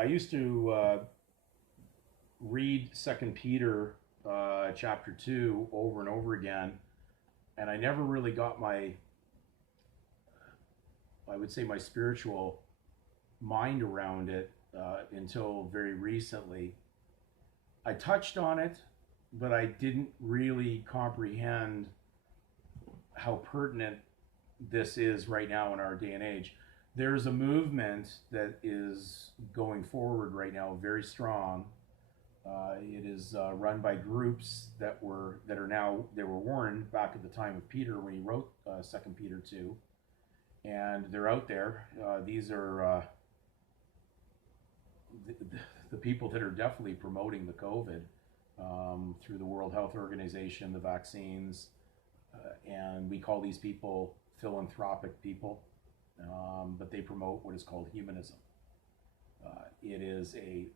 I used to read Second Peter chapter 2 over and over again, and I never really got I would say, my spiritual mind around it until very recently. I touched on it, but I didn't really comprehend how pertinent this is right now in our day and age. There's a movement that is going forward right now, very strong. It is run by groups that were warned back at the time of Peter when he wrote Second Peter 2, and they're out there. These are the people that are definitely promoting the COVID through the World Health Organization, the vaccines, and we call these people philanthropic people, but they promote what is called humanism. It is a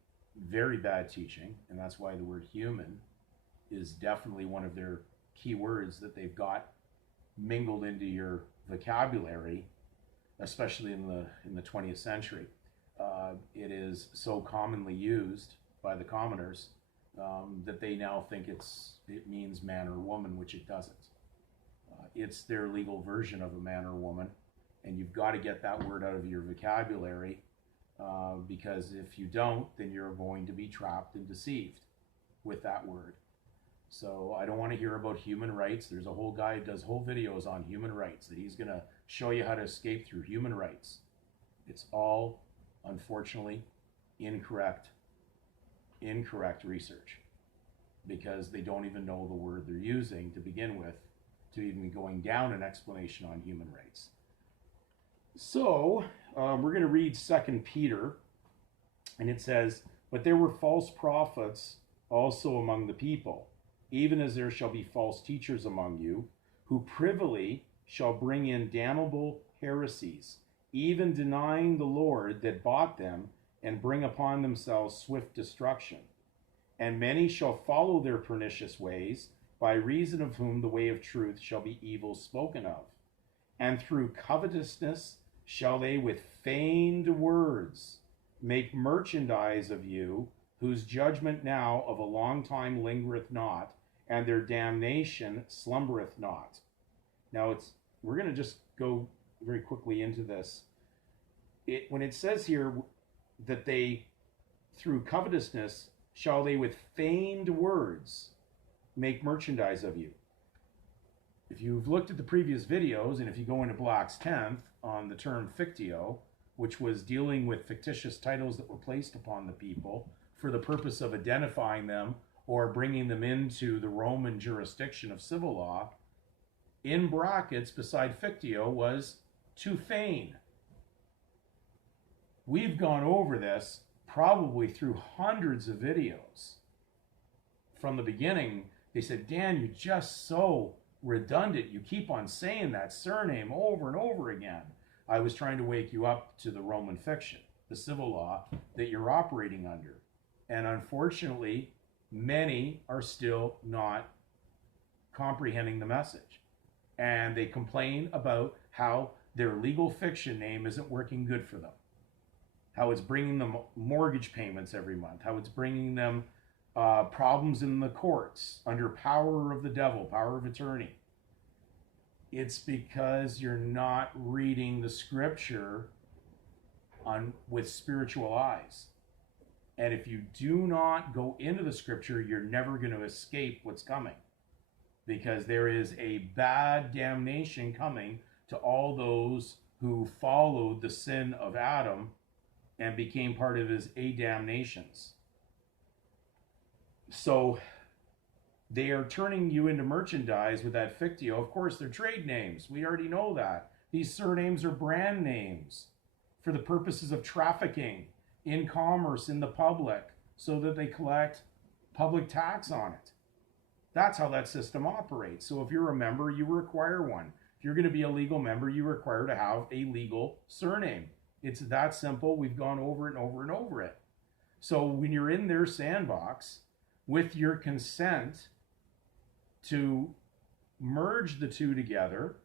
very bad teaching, and that's why the word human is definitely one of their key words that they've got mingled into your vocabulary, especially in the 20th century. It is so commonly used by the commoners that they now think it means man or woman, which it doesn't. It's their legal version of a man or woman, and you've got to get that word out of your vocabulary, because if you don't, then you're going to be trapped and deceived with that word. So I don't want to hear about human rights. There's a whole guy who does whole videos on human rights that he's going to show you how to escape through human rights. It's all, unfortunately, incorrect research, because they don't even know the word they're using to begin with, to even be going down an explanation on human rights. So we're going to read Second Peter, and it says, "But there were false prophets also among the people, even as there shall be false teachers among you, who privily shall bring in damnable heresies, even denying the Lord that bought them, and bring upon themselves swift destruction. And many shall follow their pernicious ways, by reason of whom the way of truth shall be evil spoken of. And through covetousness shall they with feigned words make merchandise of you, whose judgment now of a long time lingereth not, and their damnation slumbereth not." Now we're going to just go very quickly into this. When it says here that they, through covetousness, shall they with feigned words make merchandise of you. If you've looked at the previous videos, and if you go into Black's 10th on the term fictio, which was dealing with fictitious titles that were placed upon the people for the purpose of identifying them or bringing them into the Roman jurisdiction of civil law, in brackets beside fictio was to feign. We've gone over this probably through hundreds of videos. From the beginning, they said, "Dan, you're just so redundant. You keep on saying that surname over and over again." I was trying to wake you up to the Roman fiction, the civil law that you're operating under. And unfortunately, many are still not comprehending the message. And they complain about how their legal fiction name isn't working good for them, how it's bringing them mortgage payments every month, how it's bringing them problems in the courts under power of the devil, power of attorney. It's because you're not reading the scripture with spiritual eyes. And if you do not go into the scripture, you're never going to escape what's coming, because there is a bad damnation coming to all those who followed the sin of Adam and became part of his damnations. So they are turning you into merchandise with that fictio. Of course, they're trade names. We already know that. These surnames are brand names for the purposes of trafficking in commerce in the public, so that they collect public tax on it. That's how that system operates. So if you're a member, you require one. If you're going to be a legal member, you require to have a legal surname. It's that simple. We've gone over it and over and over it. So when you're in their sandbox, with your consent to merge the two together,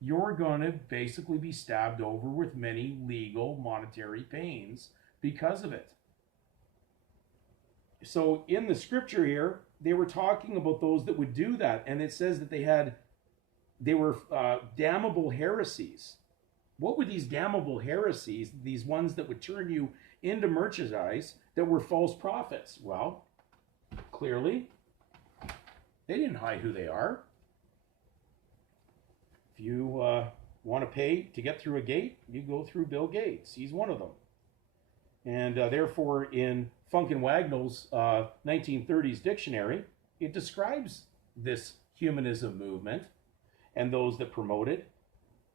you're going to basically be stabbed over with many legal monetary pains because of it. So in the scripture here, they were talking about those that would do that, and it says that they were damnable heresies. What were these damnable heresies, these ones that would turn you into merchandise, that were false prophets? Well, clearly, they didn't hide who they are. If you want to pay to get through a gate, you go through Bill Gates. He's one of them. And therefore, in Funk and Wagnall's 1930s dictionary, it describes this humanism movement and those that promote it,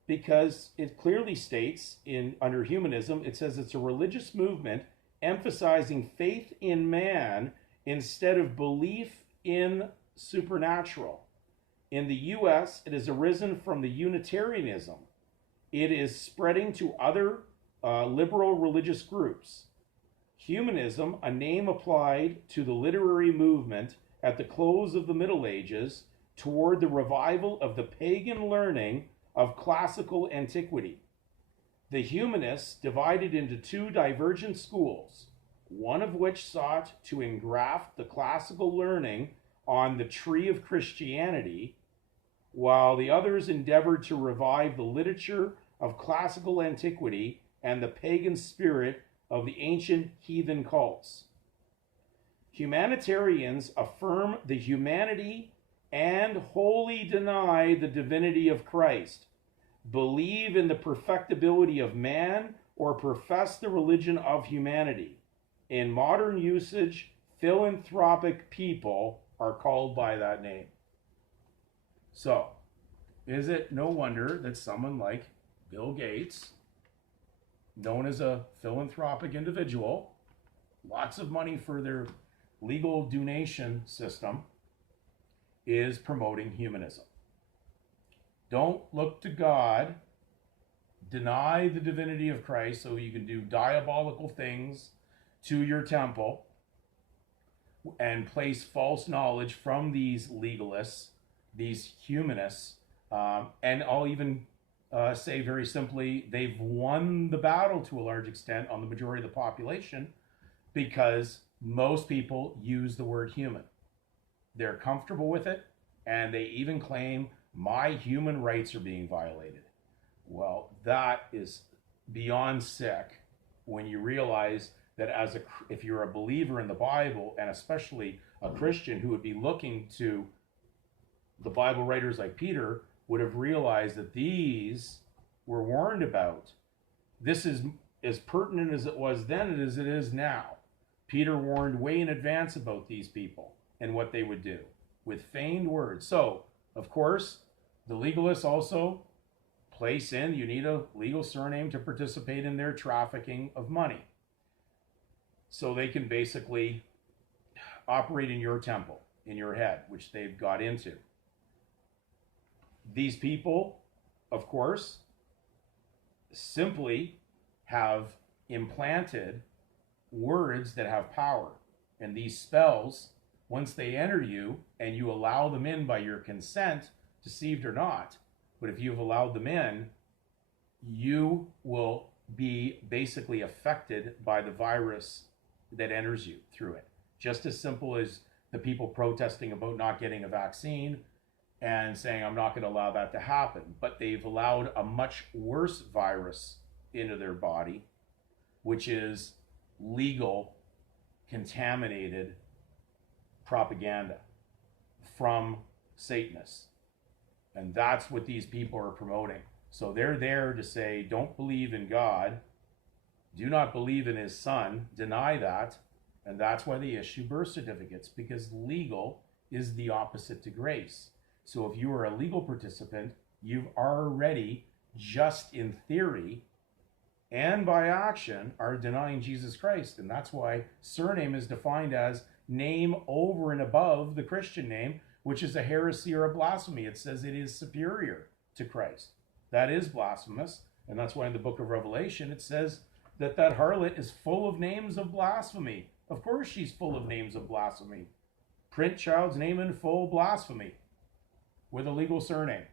because it clearly states under humanism, it says it's a religious movement emphasizing faith in man instead of belief in supernatural. In the U.S., it has arisen from the Unitarianism. It is spreading to other liberal religious groups. Humanism, a name applied to the literary movement at the close of the Middle Ages toward the revival of the pagan learning of classical antiquity. The humanists divided into two divergent schools, one of which sought to engraft the classical learning on the tree of Christianity, while the others endeavored to revive the literature of classical antiquity and the pagan spirit of the ancient heathen cults. Humanitarians affirm the humanity and wholly deny the divinity of Christ, believe in the perfectibility of man, or profess the religion of humanity. In modern usage, philanthropic people are called by that name. So, is it no wonder that someone like Bill Gates, known as a philanthropic individual, lots of money for their legal donation system, is promoting humanism? Don't look to God, deny the divinity of Christ so you can do diabolical things to your temple, and place false knowledge from these legalists, these humanists, and I'll even say very simply, they've won the battle to a large extent on the majority of the population, because most people use the word human. They're comfortable with it, and they even claim my human rights are being violated. Well, that is beyond sick when you realize that if you're a believer in the Bible, and especially a Christian who would be looking to the Bible writers like Peter, would have realized that these were warned about. This is as pertinent as it was then as it is now. Peter warned way in advance about these people and what they would do with feigned words. So, of course, the legalists also place in, you need a legal surname to participate in their trafficking of money. So they can basically operate in your temple, in your head, which they've got into. These people, of course, simply have implanted words that have power. And these spells, once they enter you and you allow them in by your consent, deceived or not, but if you've allowed them in, you will be basically affected by the virus that enters you through it. Just as simple as the people protesting about not getting a vaccine and saying, I'm not going to allow that to happen. But they've allowed a much worse virus into their body, which is legal, contaminated propaganda from Satanists. And that's what these people are promoting. So they're there to say, don't believe in God, do not believe in his son, deny that, and that's why they issue birth certificates, because legal is the opposite to grace. So if you are a legal participant, you've already, just in theory and by action, are denying Jesus Christ. And that's why surname is defined as name over and above the Christian name, which is a heresy or a blasphemy. It says it is superior to Christ. That is blasphemous. And that's why in the book of Revelation, it says that harlot is full of names of blasphemy. Of course she's full of names of blasphemy. Print child's name in full blasphemy with a legal surname.